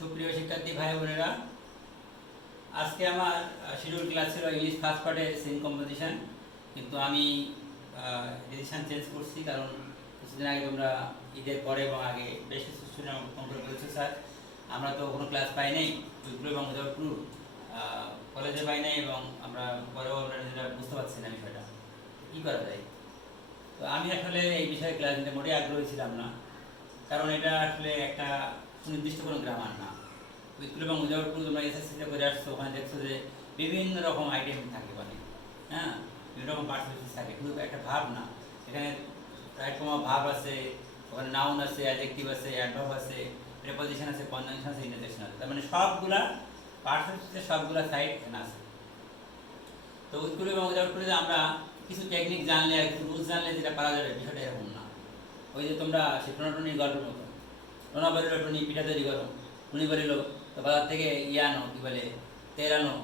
সুপ্রিয় শিক্ষার্থী ভাই বোনেরা, আজকে আমার শিডিউল ক্লাস ছিল ইংলিশ ফার্স্ট পার্টের সিন কম্পোজিশন, কিন্তু আমি ডিসিশন চেঞ্জ করছি। কারণ কিছুদিন আগে তোমরা ঈদের পরে এবং আগে বেশ কিছু স্টুডেন্ট আমাকে ফোন করে বলেছে, স্যার আমরা তো কোনো ক্লাস পাই নাই, উইকগুলো এবং মুজাফরপুর কলেজে পাই নাই, এবং আমরা পরেও আমরা যেটা বুঝতে পারছি না বিষয়টা কী করা যায়। তো আমি আসলে এই বিষয়ে ক্লাস নিতে মোটেই আগ্রহী ছিলাম না, কারণ এটা আসলে একটা সুনির্দিষ্ট কোনো গ্রামার না। উইথকুল এবং মুজাফরপুর তোমরা এসএসসিতে করে আসছো, ওখানে দেখছো যে বিভিন্ন রকম আইটেম থাকে, মানে হ্যাঁ বিভিন্ন রকম পার্সেন্টেজ থাকে, শুধু একটা ভাব না। এখানে রাইট ফর্ম অফ ভাব আছে, ওখানে নাউন আছে, অ্যাডজেক্টিভ আছে, অ্যাডভার্ব আছে, প্রিপজিশন আছে, কনজাংশন আছে, ইন্টারজেকশন আছে। তার মানে সবগুলা পার্সেন্টেজের সবগুলা সাইড এখানে আছে। তো উইথকুল এবং মুজাফরপুরে যে আমরা কিছু টেকনিক জানলে আর কিছু রুলস জানলে যেটা পারা যাবে, বিষয়টা এরকম না। ওই যে তোমরা সে টুনি গল্পের মতো, টোনা বাড়িল টুনি পিঠা তৈরি করো, টুনি বাড়িল তো বাজার থেকে ইয়ে আনো, কী বলে তেল আনো,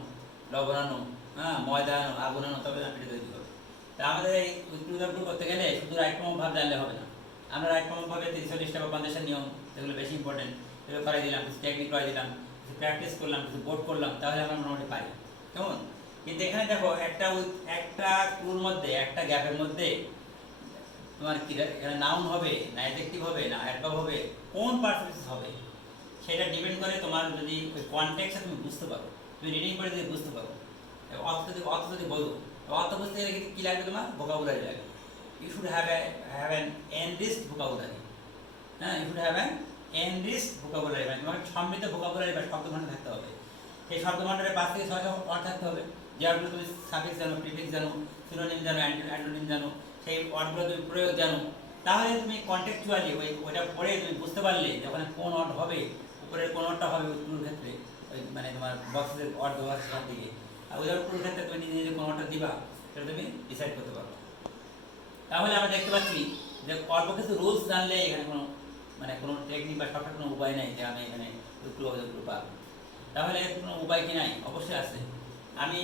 লবণ আনো, হ্যাঁ ময়দা আনো, আগুন আনো, তবে পিঠা তৈরি করো। তা আমাদের এই উদ্যোগ করতে গেলে শুধু রাইট ফর্ম ভাব জানলে হবে না। আমরা রাইট ফর্ম ভাবে 30-40টা বা 50টা নিয়ম, এগুলো বেশি ইম্পর্টেন্ট, এগুলো করাই দিলাম, কিছু টেকনিক করাই দিলাম, কিছু প্র্যাকটিস করলাম, কিছু বোর্ড করলাম, তাহলে আমরা মোটামুটি পারি। কেমন? কিন্তু এখানে দেখো একটা ক্লুর মধ্যে, একটা গ্যাপের মধ্যে তোমার কি এখানে নাউন হবে না অ্যাডজেক্টিভ হবে না অ্যাডভার্ব হবে, কোন পারসেন্টেজ হবে সেটা ডিপেন্ড করে তোমার যদি ওই কনটেক্সটটা তুমি বুঝতে পারো, তুমি রিডিং করে যদি বুঝতে পারো, অর্থ যদি বলো, অর্থ বুঝতে গেলে কি লাগবে, তোমার ভোকাবুলারি লাগবে। You should have an enriched vocabulary. হ্যাঁ, you should have an enriched vocabulary, মানে তোমার সমৃদ্ধ ভোকাবুলারি বা শব্দভাণ্ডার থাকতে হবে। সেই শব্দভাণ্ডারে 5 থেকে 6টা ওয়ার্ড থাকতে হবে, যেগুলো তুমি সাফিক্স জানো, প্রিফিক্স জানো, সিনোনিম জানো, অ্যান্টোনিম জানো, সেই ওয়ার্ডগুলো তুমি প্রয়োগ জানো। তাহলে তুমি কন্টেক্সচুয়ালি ওইটা পড়ে তুমি বুঝতে পারলে যে ওখানে কোন ওয়ার্ড হবে, উপরের কোন ওয়ার্ডটা হবে উত্তরের ক্ষেত্রে, ওই মানে তোমার বক্সের ওয়ার্ড দেওয়া আছে সব দিকে, আর ওই উত্তরের ক্ষেত্রে তুমি নিজে নিজে কোন ওয়ার্ডটা দিবা সেটা তুমি ডিসাইড করতে পারো। তাহলে আমরা দেখতে পাচ্ছি যে অল্প কিছু রুলস জানলে এখানে কোনো মানে কোনো টেকনিক বা শর্টকাট কোনো উপায় নাই যে আমি এখানে উত্তর পাবো। তাহলে কোনো উপায় কি নাই? অবশ্যই আছে। আমি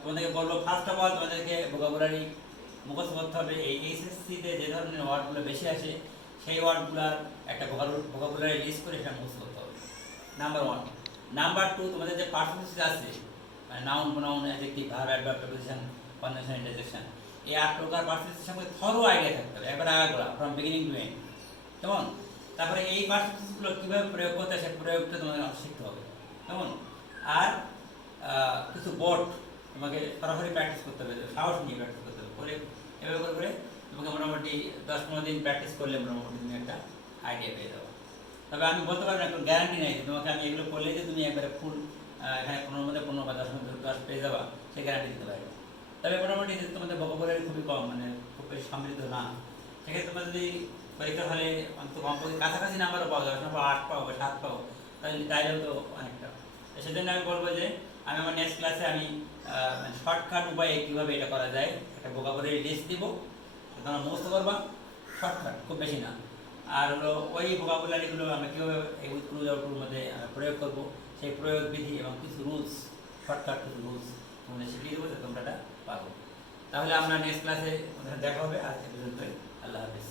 তোমাদেরকে বলবো, ফার্স্ট অফ অল তোমাদেরকে ভোকাবুলারি মুখস্থ করতে হবে। এই এইচএসসিতে যে ধরনের ওয়ার্ডগুলো বেশি আসে সেই ওয়ার্ডগুলোর একটা ভোকাবুলারি লিস্ট করে সেটা মুখস্থ করতে হবে, নাম্বার 1। নাম্বার 2, তোমাদের যে পার্সেন্টেজ আছে, মানে noun, pronoun, adjective, verb, adverb, preposition, conjunction, interjection, এই 8 প্রকার পার্সেন্টেজের সম্পর্কে থরো আইডিয়া থাকতে হবে, একবার আগাগোড়া ফ্রম বিগিনিং টু এন্ড। কেমন? তারপরে এই পার্সেন্টেজগুলো কীভাবে প্রয়োগ করতে হয়, সেই প্রয়োগটা তোমাদের শিখতে হবে। কেমন? আর কিছু বোর্ড তোমাকে সরাসরি প্র্যাকটিস করতে হবে, সাহস নিয়ে প্র্যাকটিস করতে হবে। করে এভাবে করে তোমাকে মোটামুটি 10-15 দিন প্র্যাকটিস করলে মোটামুটি তুমি একটা আইডিয়া পেয়ে যাবো। তবে আমি বলতে পারবো না, কোনো গ্যারান্টি নেই যে তোমাকে আমি এগুলো করলে যে তুমি একবারে ফুল এখানে 15 মধ্যে 15 বা 10 মধ্যে 10 পেয়ে যাবা, সেই গ্যারান্টি দিতে পারবো। তবে মোটামুটি তোমাদের ভোকাবুলারি খুবই কম, মানে খুব বেশি সমৃদ্ধ না, সেক্ষেত্রে তোমরা যদি পরীক্ষার হলে অন্তত কমপক্ষে কাছাকাছি নাম্বারও পাওয়া যাবে, 8 পাও বা 7 পাও, তাইলেও তো অনেকটা। সেজন্য আমি বলবো যে আমি আমার নেক্সট ক্লাসে আমি শর্টকাট উপায়ে কীভাবে এটা করা যায় একটা ভোকাবুলারি লিস্ট দিব, তোমরা মুখস্থ করবা, শর্টকাট, খুব বেশি না। আর হলো ওই ভোকাবুলারিগুলো আমরা কীভাবে এই উইথকুল মধ্যে প্রয়োগ করবো, সেই প্রয়োগ বিধি এবং কিছু রুলস, শর্টকাট কিছু রুলস তোমাদের শিখিয়ে দেবো, যে তোমরা এটা পারো। তাহলে আমরা নেক্সট ক্লাসে দেখা হবে। আজকে পর্যন্তই, আল্লাহ হাফিজ।